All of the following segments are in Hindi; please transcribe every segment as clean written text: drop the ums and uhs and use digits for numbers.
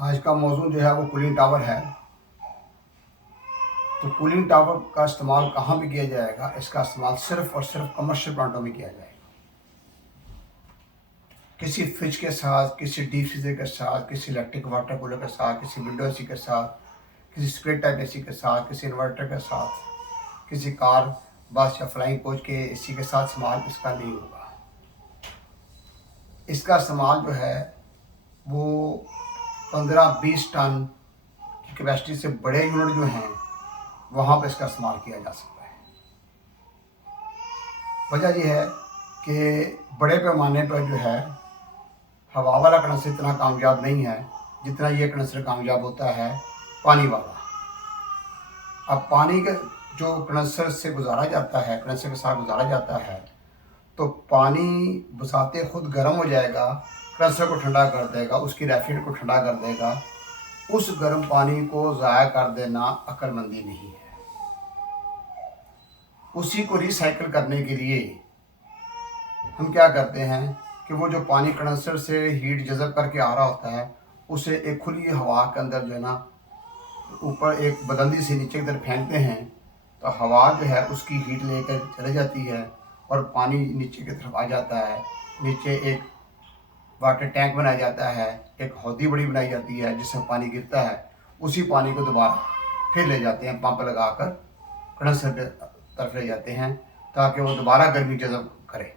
आज का मौजूद जो है वो कूलिंग टावर है। तो कूलिंग टावर का इस्तेमाल कहाँ पे किया जाएगा? इसका इस्तेमाल सिर्फ और सिर्फ कमर्शियल प्लांटों में किया जाएगा। किसी फ्रिज के साथ, किसी डीप फ्रीजर के साथ, किसी इलेक्ट्रिक वाटर कूलर के साथ, किसी विंडो एसी के साथ, किसी स्प्लिट टाइप एसी के साथ, किसी इन्वर्टर के साथ, किसी कार, बस या फ्लाइंग कोच के एसी के साथ इस्तेमाल इसका नहीं होगा। इसका इस्तेमाल जो है वो 15-20 टन की कैपेसिटी से बड़े यूनिट जो हैं वहाँ पर इसका इस्तेमाल किया जा सकता है। वजह यह है कि बड़े पैमाने पर जो है हवा वाला कंडेंसर इतना कामयाब नहीं है जितना ये कंडेंसर कामयाब होता है पानी वाला। अब पानी के जो कंडेंसर से गुजारा जाता है, कंडेंसर के साथ गुजारा जाता है, तो पानी बसाते खुद गर्म हो जाएगा, कंडेंसर को ठंडा कर देगा, उसकी रैफिनेट को ठंडा कर देगा। उस गर्म पानी को ज़ाया कर देना अक्लमंदी नहीं है। उसी को रिसाइकिल करने के लिए हम क्या करते हैं कि वो जो पानी कंडेंसर से हीट जज़ब करके आ रहा होता है उसे एक खुली हवा के अंदर जो है ना ऊपर एक बुलंदी से नीचे की तरफ फेंकते हैं, तो हवा जो है उसकी हीट लेकर चले जाती है और पानी नीचे की तरफ आ जाता है। नीचे एक वाटर टैंक बनाया जाता है, एक हौदी बड़ी बनाई जाती है जिसमें पानी गिरता है। उसी पानी को दोबारा फिर ले जाते हैं, पंप लगाकर कंडेंसर की तरफ ले जाते हैं ताकि वो दोबारा गर्मी जज़ब करे।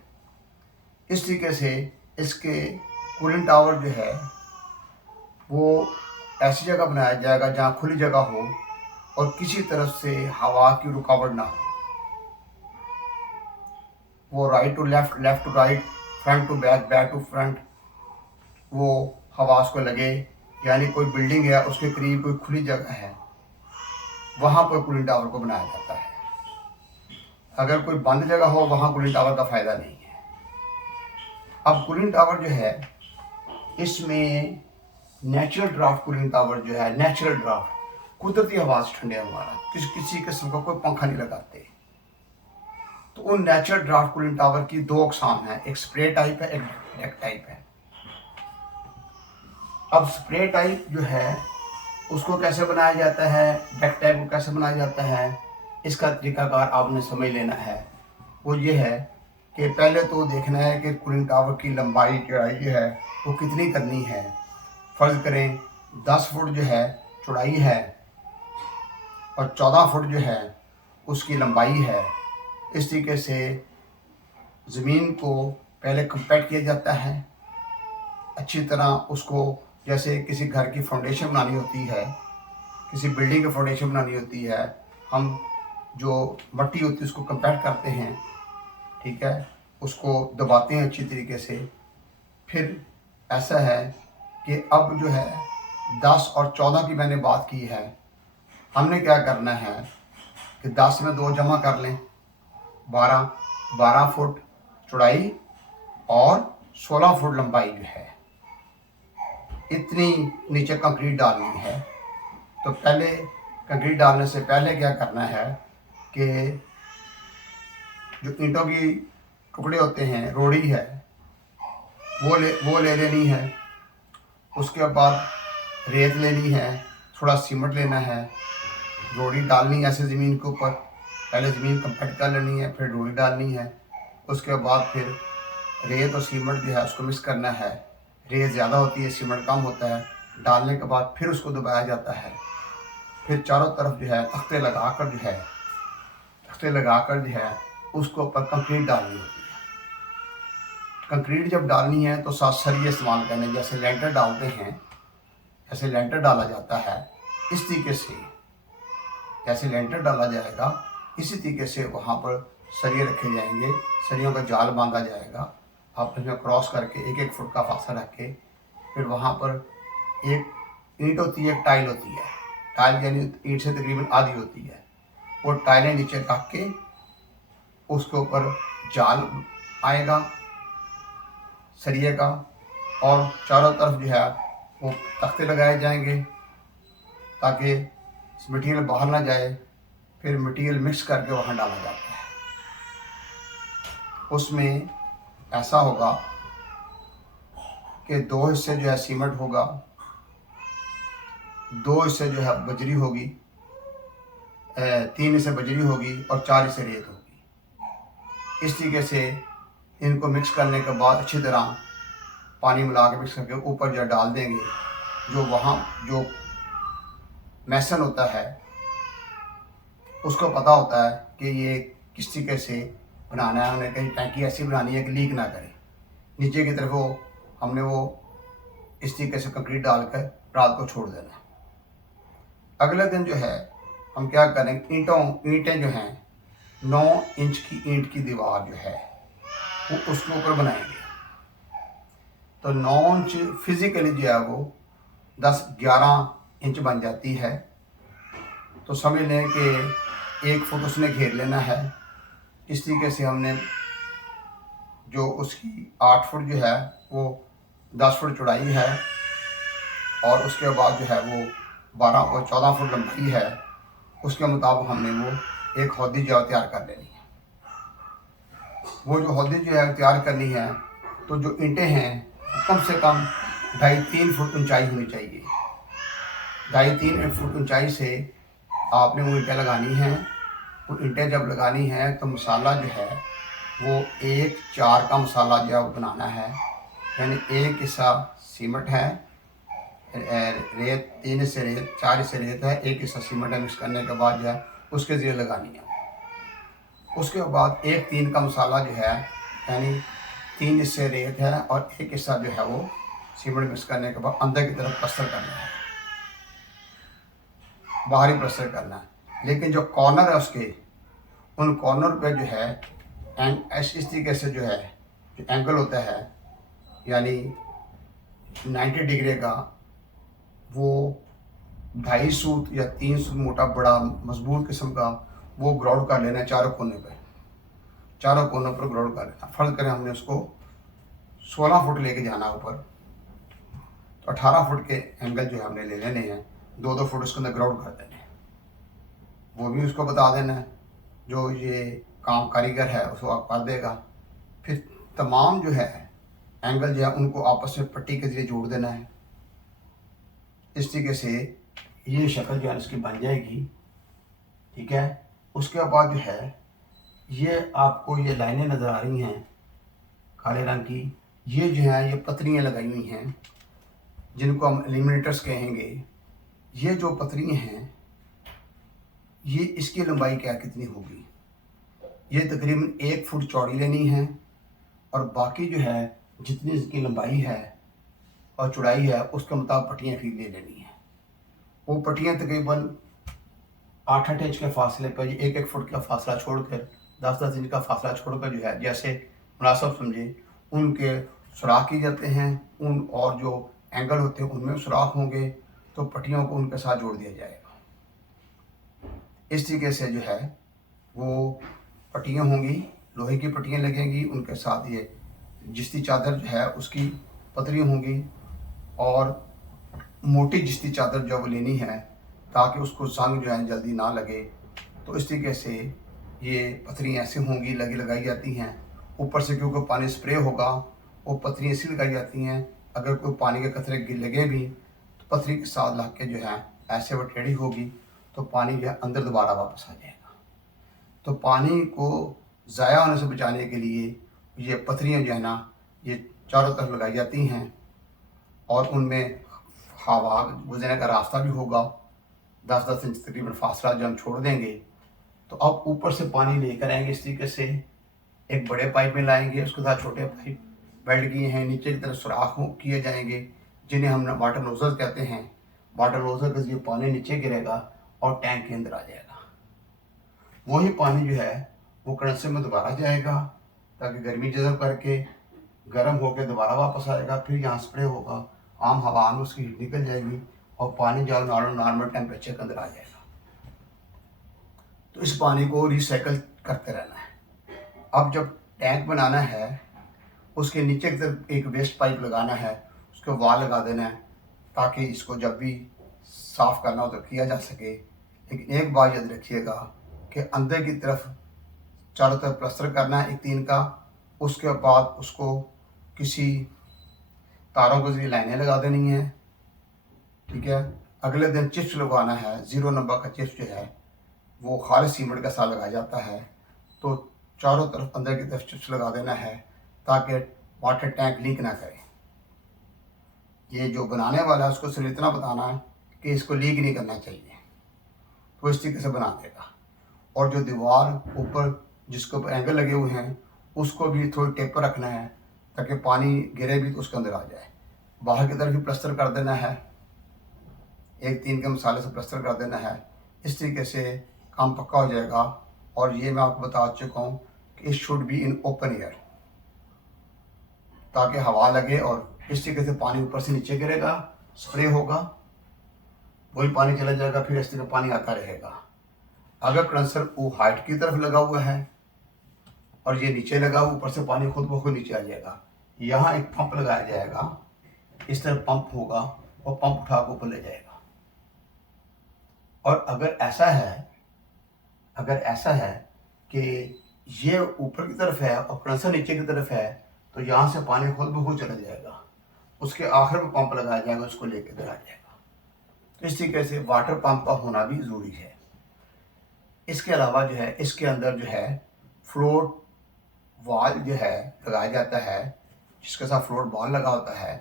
इस तरीके से इसके कूलिंग टावर जो है वो ऐसी जगह बनाया जाएगा जहाँ खुली जगह हो और किसी तरफ से हवा की रुकावट ना हो। वो right to left, left to right, front to back, back to front वो हवा उसको लगे। यानी कोई बिल्डिंग है उसके करीब कोई खुली जगह है, वहाँ पर कूलिंग टावर को बनाया जाता है। अगर कोई बंद जगह हो वहाँ कूलिंग टावर का फ़ायदा नहीं है। अब कूलिंग टावर जो है इसमें नेचुरल ड्राफ्ट कूलिंग टावर जो है, नेचुरल ड्राफ्ट कुदरती हवा से ठंडे हमारा किसी किस्म का कोई पंखा नहीं लगाते। तो उन नेचुरल ड्राफ्ट कूलिंग टावर की दो अकसाम है, एक स्प्रे टाइप है, एक डायरेक्ट टाइप है। अब स्प्रे टाइप जो है उसको कैसे बनाया जाता है, डायरेक्ट टाइप को कैसे बनाया जाता है, इसका तरीकाकार आपने समझ लेना है। वो ये है कि पहले तो देखना है कि कूलिंग टावर की लंबाई चौड़ाई जो है वो कितनी करनी है। फ़र्ज़ करें 10 फुट जो है चौड़ाई है और 14 फुट जो है उसकी लंबाई है। इस तरीके से ज़मीन को पहले कंपैक्ट किया जाता है अच्छी तरह। उसको जैसे किसी घर की फाउंडेशन बनानी होती है, किसी बिल्डिंग की फाउंडेशन बनानी होती है, हम जो मट्टी होती है उसको कंपैक्ट करते हैं, ठीक है, उसको दबाते हैं अच्छी तरीके से। फिर ऐसा है कि अब जो है 10 और 14 की मैंने बात की है, हमने क्या करना है कि 10 में 2 जमा कर लें, 12 फुट चौड़ाई और 16 फुट लंबाई जो है, इतनी नीचे कंक्रीट डालनी है। तो पहले कंक्रीट डालने से पहले क्या करना है कि जो ईंटों की टुकड़े होते हैं, रोड़ी है, वो ले लेनी है। उसके बाद रेत लेनी है, थोड़ा सीमेंट लेना है, रोड़ी डालनी है ऐसे ज़मीन के ऊपर। पहले ज़मीन कंपैक्ट कर लेनी है, फिर रोड़ी डालनी है। उसके बाद फिर रेत और सीमेंट जो है उसको मिक्स करना है। रेत ज़्यादा होती है, सीमेंट कम होता है। डालने के बाद फिर उसको दबाया जाता है। फिर चारों तरफ जो है तख्ते लगाकर जो है उसको ऊपर कंक्रीट डालनी होती है। कंक्रीट जब डालनी है तो साथ सरिये इस्तेमाल करने, जैसे लेंटर डालते हैं, जैसे लेंटर डाला जाता है इस तरीके से, जैसे लेंटर डाला जाएगा इसी तरीके से वहाँ पर सरिये रखे जाएंगे, सरियों का जाल बांधा जाएगा। आप इसमें क्रॉस करके 1-1 फुट का फासला रख के फिर वहाँ पर एक ईंट होती है, एक टाइल होती है। टाइल यानी ईंट से तकरीबन आधी होती है। वो टाइलें नीचे रख के उसके ऊपर जाल आएगा सरिये का और चारों तरफ जो है वो तख्ते लगाए जाएंगे ताकि मटीरियल बाहर ना जाए। फिर मटीरियल मिक्स करके वहाँ डाला जाता है। उसमें ऐसा होगा कि 2 हिस्से जो है सीमेंट होगा 2 हिस्से जो है बजरी होगी, 3 हिस्से बजरी होगी और 4 हिस्से रेत होगी। इस तरीके से इनको मिक्स करने के बाद अच्छी तरह पानी मिला के मिक्स करके ऊपर जो डाल देंगे। जो वहाँ जो मैसन होता है उसको पता होता है कि ये किस तरीके से बनाना है, उन्हें कहीं टैंकी ऐसी बनानी है कि लीक ना करे। नीचे की तरफ हमने वो इस तरीके से कंक्रीट डालकर रात को छोड़ देना है। अगले दिन जो है हम क्या करेंगे, ईंटें जो हैं 9 इंच की ईंट की दीवार जो है वो उसके ऊपर बनाएंगे। तो 9 इंच फिजिकली जो है वो 10-11 इंच बन जाती है। तो समझ लें कि 1 फुट उसने घेर लेना है। इस तरीके से हमने जो उसकी 8 फुट जो है वो 10 फुट चौड़ाई है और उसके बाद जो है वो 12 और 14 फुट लंबाई है। उसके मुताबिक हमने वो एक हौदी जो है तैयार कर लेनी है। वो जो हौदी जो है तैयार करनी है, तो जो ईंटें हैं कम से कम 2.5-3 फुट ऊंचाई होनी चाहिए। 2.5-3 फुट ऊंचाई से आपने वो ईंटें लगानी हैं। वो ईंटें जब लगानी है तो मसाला जो है वो 1-4 का मसाला जो है वो बनाना है। यानी 1 हिस्सा सीमेंट है, रेत 3 हिस्से रेत, 4 हिस्से रेत है, 1 हिस्सा सीमेंट है। मिक्स करने के बाद जो है उसके ज़रिए लगानी है। उसके बाद 1-3 का मसाला जो है यानी 3 हिस्से रेत है और 1 हिस्सा जो है वो सीमेंट मिक्स करने के बाद अंदर की तरफ प्लास्टर करना है, बाहरी प्लास्टर करना है। लेकिन जो कॉर्नर है उसके, उन कॉर्नर पे जो है इस तरीके से जो है जो एंगल होता है यानी 90 डिग्री का, वो 2.5 सूत या 3 सूत मोटा बड़ा मजबूत किस्म का वो ग्राउंड कर लेना है। चारों कोनों पर ग्राउंड कर लेना। फर्ज करें हमने उसको 16 फुट लेके जाना ऊपर, तो 18 फुट के एंगल जो है हमने ले लेने हैं। 2-2 फुट उसके अंदर ग्राउंड कर देने हैं। वो भी उसको बता देना है, जो ये काम कारीगर है उसको आप कर देगा। फिर तमाम जो है एंगल जो है उनको आपस में पट्टी के जरिए जोड़ देना है। इस तरीके से ये शक्ल जो है इसकी बन जाएगी। ठीक है। उसके बाद जो है ये आपको ये लाइनें नज़र आ रही हैं काले रंग की, ये जो है ये पतरियाँ लगाई हुई हैं जिनको हम एलिमिनेटर्स कहेंगे। ये जो पतरियाँ हैं ये इसकी लंबाई क्या कितनी होगी, ये तकरीबन 1 फुट चौड़ी लेनी है और बाकी जो है जितनी इसकी लंबाई है और चौड़ाई है उसके मुताबिक पट्टियाँ फिर ले लेनी है। वो पट्टियाँ तकरीबन 8-8 इंच के फासले पर 1-1 फुट का फासला छोड़कर 10-10 इंच का फासला छोड़कर जो है जैसे मुनासिब समझे उनके सुराख की जाते हैं। उन और जो एंगल होते हैं उनमें सुराख होंगे तो पट्टियों को उनके साथ जोड़ दिया जाएगा। इस तरीके से जो है वो पट्टियाँ होंगी, लोहे की पट्टियाँ लगेंगी, उनके साथ ये जिस्ती चादर जो है उसकी पतरियाँ होंगी और मोटी जिस्ती चादर जो वो लेनी है ताकि उसको जंग जो है जल्दी ना लगे। तो इस तरीके से ये पतरियाँ ऐसे होंगी, लगाई जाती हैं। ऊपर से क्योंकि पानी स्प्रे होगा वो पतरियाँ ऐसी लगाई जाती हैं, अगर कोई पानी के कतरे लगे भी तो पतरी के साथ लग के जो है ऐसे वो टेढ़ी होगी तो पानी जो है अंदर दोबारा वापस आ जाएगा। तो पानी को ज़ाया होने से बचाने के लिए ये पतरियाँ जो है ना ये चारों तरफ लगाई जाती हैं और उनमें हवा गुजरने का रास्ता भी होगा। 10-10 इंच तकरीबन फासला जो हम छोड़ देंगे। तो अब ऊपर से पानी लेकर आएंगे इस तरीके से, एक बड़े पाइप में लाएंगे, उसके साथ छोटे पाइप वेल्ड किए हैं, नीचे की तरफ सुराख किए जाएंगे जिन्हें हम वाटर नोजल कहते हैं। वाटर नोजल के जरिए पानी नीचे गिरेगा और टैंक के अंदर आ जाएगा। वही पानी जो है वो कंडेंसर में दोबारा जाएगा ताकि गर्मी जज़ब करके गर्म होकर दोबारा वापस आएगा। फिर यहाँ स्प्रे होगा, आम हवा में उसकी हीट निकल जाएगी और पानी जो नॉर्मल टेम्परेचर के अंदर आ जाएगा। तो इस पानी को रिसाइकल करते रहना है। अब जब टैंक बनाना है उसके नीचे की तरफ एक वेस्ट पाइप लगाना है, उसको वाल लगा देना है ताकि इसको जब भी साफ़ करना हो तो किया जा सके। लेकिन एक बात याद रखिएगा कि अंदर की तरफ चारों तरफ प्लास्टर करना है 1-3 का। उसके बाद उसको किसी तारों के जरिए लाइनें लगा देनी है। ठीक है। अगले दिन चिप्स लगवाना है, 0 नंबर का चिप्स जो है वो खालिस सीमेंट के साथ लगाया जाता है। तो चारों तरफ अंदर की तरफ चिप्स लगा देना है ताकि वाटर टैंक लीक ना करे। ये जो बनाने वाला है उसको सिर्फ इतना बताना है कि इसको लीक नहीं करना चाहिए, तो इस तरीके से बना देगा। और जो दीवार ऊपर जिसके ऊपर एंगल लगे हुए हैं उसको भी थोड़ी टेप पर रखना है ताकि पानी गिरे भी तो उसके अंदर आ जाए। बाहर की तरफ भी प्लस्तर कर देना है, 1-3 के मसाले से प्लस्तर कर देना है। इस तरीके से काम पक्का हो जाएगा। और ये मैं आपको बता चुका हूँ कि it should be in open air ताकि हवा लगे और इस तरीके से पानी ऊपर से नीचे गिरेगा, स्प्रे होगा, वही पानी चला जाएगा, फिर इस तरीके पानी आता रहेगा। अगर कंडेंसर वो हाइट की तरफ लगा हुआ है और ये नीचे लगा, ऊपर से पानी खुद ब खुद नीचे आ जाएगा। यहाँ एक पंप लगाया जाएगा, इस तरह पंप होगा और पंप उठा के ऊपर ले जाएगा। और अगर ऐसा है कि ये ऊपर की तरफ है और कंडेंसर नीचे की तरफ है तो यहाँ से पानी खुद ब खुद चला जाएगा, उसके आखिर में पंप लगाया जाएगा, उसको लेके इधर आ जाएगा। तो इस तरीके से वाटर पंप का होना भी ज़रूरी है। इसके अलावा जो है इसके अंदर जो है फ्लोट वॉल जो है लगाया जाता है, जिसके साथ फ्लोट वॉल लगा होता है,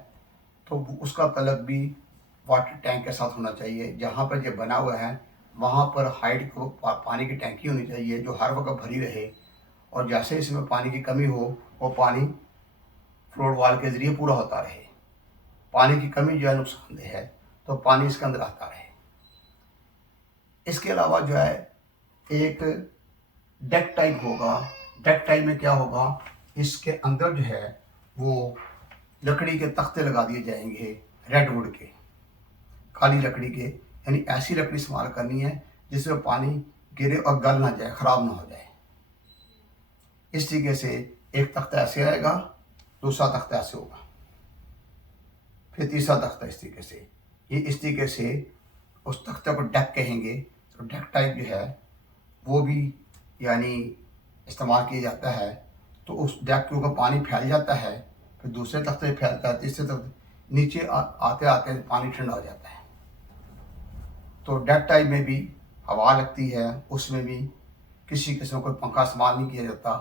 तो उसका तलब भी वाटर टैंक के साथ होना चाहिए। जहाँ पर ये बना हुआ है वहाँ पर हाइट को पानी की टैंकी होनी चाहिए जो हर वक्त भरी रहे, और जैसे इसमें पानी की कमी हो वो पानी फ्लोट वॉल के ज़रिए पूरा होता रहे। पानी की कमी जो है नुकसानदेह है, तो पानी इसके अंदर आता रहे। इसके अलावा जो है एक डेक टाइप होगा। डेक टाइप में क्या होगा, इसके अंदर जो है वो लकड़ी के तख्ते लगा दिए जाएंगे, रेडवुड के, काली लकड़ी के, यानी ऐसी लकड़ी इस्तेमाल करनी है जिसमें पानी गिरे और गल ना जाए, ख़राब ना हो जाए। इस तरीके से एक तख्ता ऐसे आएगा, दूसरा तख्ता ऐसे होगा, फिर तीसरा तख्ता इस तरीके से। ये इस तरीके से उस तख्ते को डेक कहेंगे। तो डेक टाइप जो है वो भी यानी इस्तेमाल किया जाता है। तो उस डेक के ऊपर पानी फैल जाता है, फिर दूसरे तख्ते फैलता है, तीसरे तख्ते, नीचे आते आते पानी ठंडा हो जाता है। तो डेक टाइप में भी हवा लगती है, उसमें भी किसी किस्म का पंखा इस्तेमाल नहीं किया जाता।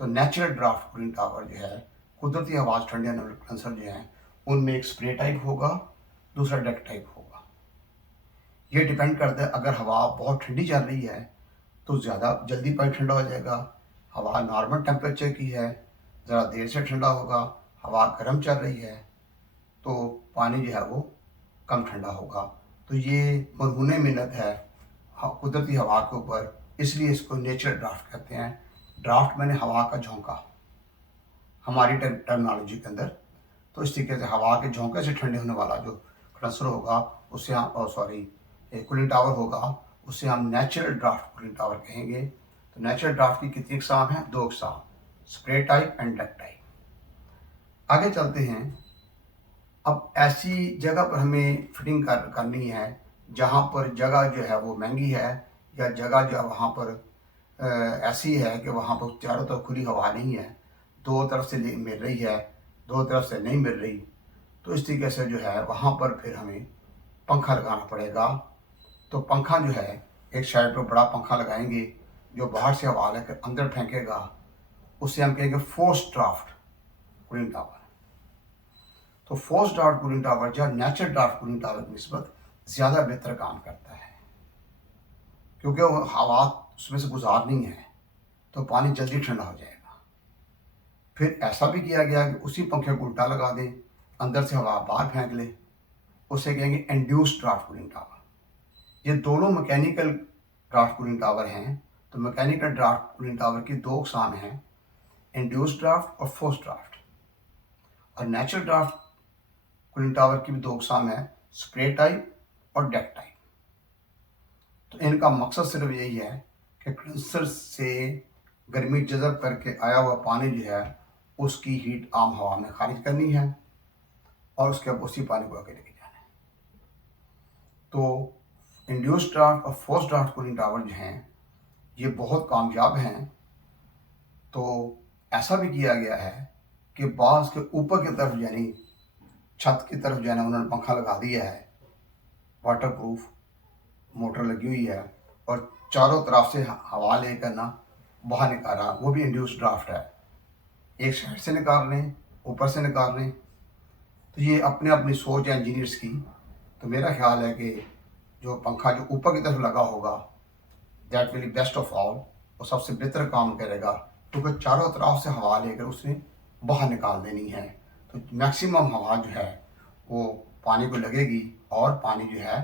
तो नेचुरल ड्राफ्ट कूलिंग टावर जो है, कुदरती हवा ठंडे कंडेंसर जो हैं उनमें एक स्प्रे टाइप होगा, दूसरा डेक टाइप होगा। ये डिपेंड करता है, अगर हवा बहुत ठंडी चल रही है तो ज़्यादा जल्दी पानी ठंडा हो जाएगा। हवा नॉर्मल टेम्परेचर की है, ज़रा देर से ठंडा होगा। हवा गर्म चल रही है तो पानी जो है वो कम ठंडा होगा। तो ये मरहूने मिन्नत है कुदरती हवा के ऊपर, इसलिए इसको नेचुरल ड्राफ्ट कहते हैं। ड्राफ्ट मैंने हवा का झोंका हमारी टर्मिनोलॉजी के अंदर। तो इस तरीके से हवा के झोंके से ठंडे होने वाला जो कंडेंसर होगा उससे हम कूलिंग टावर होगा, उससे हम नेचुरल ड्राफ्ट कूलिंग टावर कहेंगे। तो नेचुरल ड्राफ्ट की कितनी इकसाम हैं? 2 इकसाम, spray type and deck type. आगे चलते हैं। अब ऐसी जगह पर हमें फिटिंग करनी है जहाँ पर जगह जो है वो महंगी है, या जगह जो है वहाँ पर ऐसी है कि वहाँ पर चारों तरफ खुली हवा नहीं है, दो तरफ से मिल रही है, दो तरफ से नहीं मिल रही। तो इस तरीके से जो है वहाँ पर फिर हमें पंखा लगाना पड़ेगा। तो पंखा जो है एक साइड पर बड़ा पंखा लगाएंगे जो बाहर से हवा लेकर अंदर फेंकेगा, उससे हम कहेंगे फोर्स ड्राफ्ट कूलिंग टावर। तो फोर्स ड्राफ्ट कूलिंग टावर जो नेचुरल ड्राफ्ट कूलिंग टावर की निस्बत ज़्यादा बेहतर काम करता है, क्योंकि वो हवा उसमें से गुजार नहीं है तो पानी जल्दी ठंडा हो जाएगा। फिर ऐसा भी किया गया कि उसी पंखे को उल्टा लगा दें, अंदर से हवा बाहर फेंक लें, उसे कहेंगे इंड्यूस्ड ड्राफ्ट कूलिंग टावर। ये दोनों मैकेनिकल ड्राफ्ट कूलिंग टावर हैं। तो मैकेनिकल ड्राफ्ट कूलिंग टावर की 2 अक़साम हैं, इंड्यूस्ड ड्राफ्ट और फोर्स ड्राफ्ट। और नेचुरल ड्राफ्ट कूलिंग टावर की भी 2 अक़साम है, स्प्रे टाइप और डेक टाइप। तो इनका मकसद सिर्फ यही है कि कंडेंसर से गर्मी जज़ब करके आया हुआ पानी जो है उसकी हीट आम हवा में खारिज करनी है और उसके बाद उसी पानी को आगे लेके जाना है। तो इंड्यूस्ड ड्राफ्ट और फोर्स ड्राफ्ट कूलिंग टावर जो हैं ये बहुत कामयाब हैं। तो ऐसा भी किया गया है कि बाज़ के ऊपर की तरफ यानी छत की तरफ जो है ना उन्होंने पंखा लगा दिया है वाटरप्रूफ मोटर लगी हुई है और चारों तरफ से हवा लेकर ना बाहर निकाल रहा, वो भी इंड्यूस ड्राफ्ट है। एक साइड से निकाल रहे हैं, ऊपर से निकाल रहे हैं। तो ये अपने अपनी सोच है इंजीनियर्स की। तो मेरा ख्याल है कि जो पंखा जो ऊपर की तरफ लगा होगा that will be best of all, वो सबसे बेहतर काम करेगा, क्योंकि चारों तरफ से हवा लेकर उसने बाहर निकाल देनी है। तो मैक्सिमम हवा जो है वो पानी को लगेगी और पानी जो है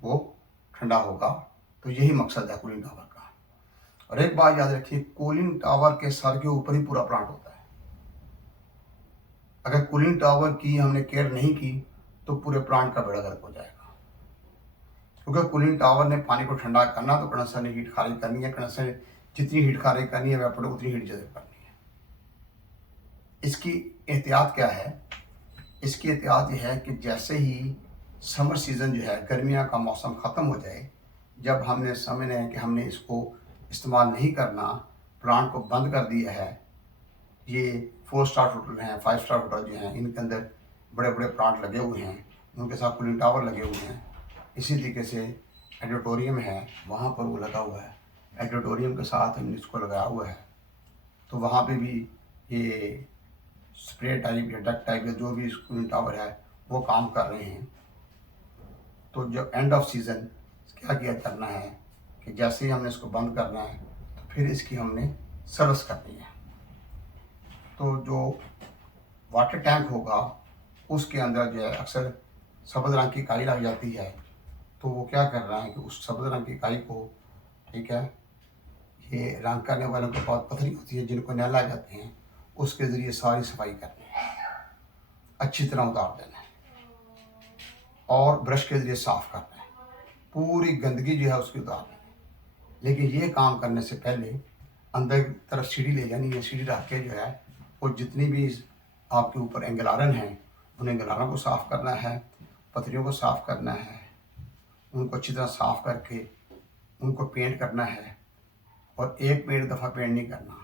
वो ठंडा होगा। तो यही मकसद है कूलिंग टावर का। और एक बात याद रखिए, कूलिंग टावर के सर के ऊपर ही पूरा प्लांट होता है। अगर कूलिंग टावर की हमने केयर नहीं की तो पूरे प्लांट का बेड़ा गर्क हो जाएगा। क्योंकि कूलिंग टावर ने पानी को ठंडा करना, तो कंडेंसर ने हीट खारिज करनी है। कंडेंसर ने जितनी हीट खारिज करनी है वेपर उतनी हीट जनरेट करनी है। इसकी एहतियात क्या है? इसकी एहतियात यह है कि जैसे ही समर सीज़न जो है, गर्मियाँ का मौसम ख़त्म हो जाए, जब हमने समझना है कि हमने इसको इस्तेमाल नहीं करना, प्लांट को बंद कर दिया है। ये 4 स्टार होटल हैं, 5 स्टार होटल जो हैं, इनके अंदर बड़े बड़े प्लांट लगे हुए हैं, उनके साथ कूलिंग टावर लगे हुए हैं। इसी तरीके से एडिटोरियम है, वहाँ पर वो लगा हुआ है, एडिटोरियम के साथ हमने इसको लगाया हुआ है। तो वहाँ पे भी ये स्प्रे टाइप या डक टाइप या जो भी कूलिंग टावर है वो काम कर रहे हैं। तो जब एंड ऑफ सीज़न क्या किया करना है कि जैसे ही हमने इसको बंद करना है तो फिर इसकी हमने सर्विस करनी है। तो जो वाटर टैंक होगा उसके अंदर जो है अक्सर सफ़ेद रंग की काई लग जाती है। तो वो क्या कर रहा है कि उस सफ़ेद रंग की काई को, ठीक है, ये रंग करने वालों के बहुत पथरी होती है जिनको नहला जाते हैं, उसके ज़रिए सारी सफाई करनी है, अच्छी तरह उतार देना है और ब्रश के ज़रिए साफ़ करना है, पूरी गंदगी जो है उसकी उतारनी है। लेकिन ये काम करने से पहले अंदर की तरफ सीढ़ी ले जानी है। सीढ़ी रख के जो है वो जितनी भी आपके ऊपर एंगलारन हैं उन एंगलारों को साफ़ करना है, पथरियों को साफ़ करना है, उनको अच्छी तरह साफ़ करके उनको पेंट करना है। और एक पेंट दफ़ा पेंट नहीं करना,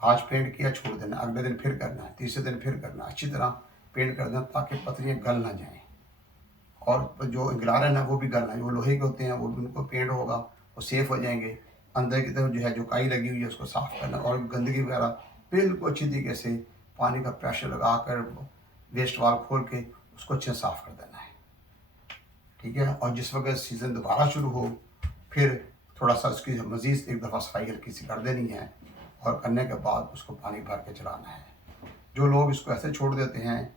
आज पेंट किया छोड़ देना, अगले दिन फिर करना है, तीसरे दिन फिर करना, अच्छी तरह पेंट कर देना ताकि पथरियाँ गल ना जाएँ। और जो एंगलारन है वो भी गलना है, वो लोहे के होते हैं, वो भी उनको पेंट होगा, वो सेफ हो जाएंगे। अंदर की तरफ जो है जो काई लगी हुई है उसको साफ़ करना और गंदगी वगैरह बिल्कुल अच्छी तरीके से पानी का प्रेशर लगा कर वेस्ट वाल खोल के उसको अच्छे से साफ़ कर देना है, ठीक है। और जिस वक्त सीज़न दोबारा शुरू हो फिर थोड़ा सा उसकी मज़ीद एक दफ़ा सफाई हल्की सी कर देनी है और करने के बाद उसको पानी भर के चलाना है। जो लोग इसको ऐसे छोड़ देते हैं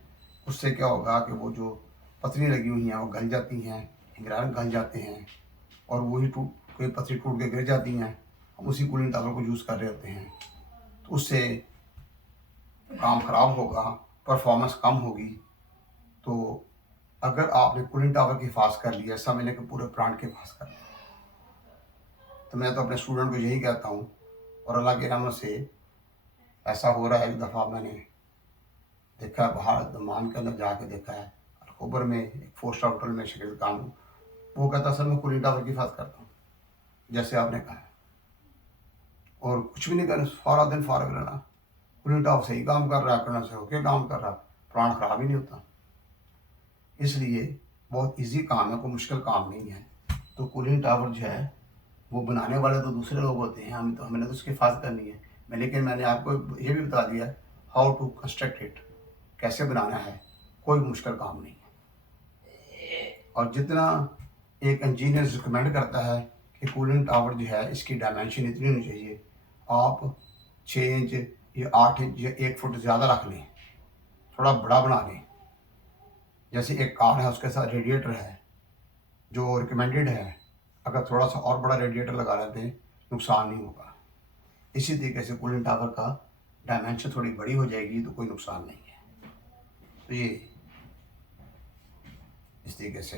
उससे क्या होगा कि वो जो पथरी लगी हुई हैं वो गल जाती हैं, एंगलारन गल जाते हैं और वही कोई पथरी टूट के गिर जाती हैं। हम उसी कूलिंग टावर को यूज़ कर रहे होते हैं, तो उससे काम ख़राब होगा, परफॉर्मेंस कम होगी। तो अगर आपने कूलिंग टावर की हिफाज़त कर लिया, समझने के पूरे प्लांट की हिफाज़त कर लिया, तो मैं तो अपने स्टूडेंट को यही कहता हूँ। और अल्लाह के रहमत से ऐसा हो रहा है, एक दफ़ा मैंने देखा है बाहर दमान के अंदर जाके देखा है, अक्टूबर में एक 4 स्टार होटल में शागिर्द काम, वो कहता सर मैं कूलिंग टावर की हिफाज़त करता हूँ जैसे आपने कहा है, और कुछ भी नहीं करना, सारा दिन फारग रहना। कूलिंग टावर सही काम कर रहा है, करना से होके काम कर रहा, प्लांट ख़राब ही नहीं होता। इसलिए बहुत इजी काम है, कोई मुश्किल काम नहीं है। तो कूलिंग टावर जो है वो बनाने वाले तो दूसरे लोग होते हैं, हमने तो उसकी हिफाज़त करनी है। लेकिन मैंने आपको ये भी बता दिया हाउ टू कंस्ट्रक्ट इट, कैसे बनाना है, कोई मुश्किल काम नहीं है। और जितना एक इंजीनियर रिकमेंड करता है कि कूलिंग टावर जो है इसकी डायमेंशन इतनी होनी चाहिए, आप 6 इंच या 8 इंच या 1 फुट ज़्यादा रख लें, थोड़ा बड़ा बना लें। जैसे एक कार है उसके साथ रेडिएटर है जो रिकमेंडेड है, अगर थोड़ा सा और बड़ा रेडिएटर लगा लेते हैं नुकसान नहीं होगा। इसी तरीके से कूलिंग टावर का डायमेंशन थोड़ी बड़ी हो जाएगी तो कोई नुकसान नहीं है। तो ये इस तरीके से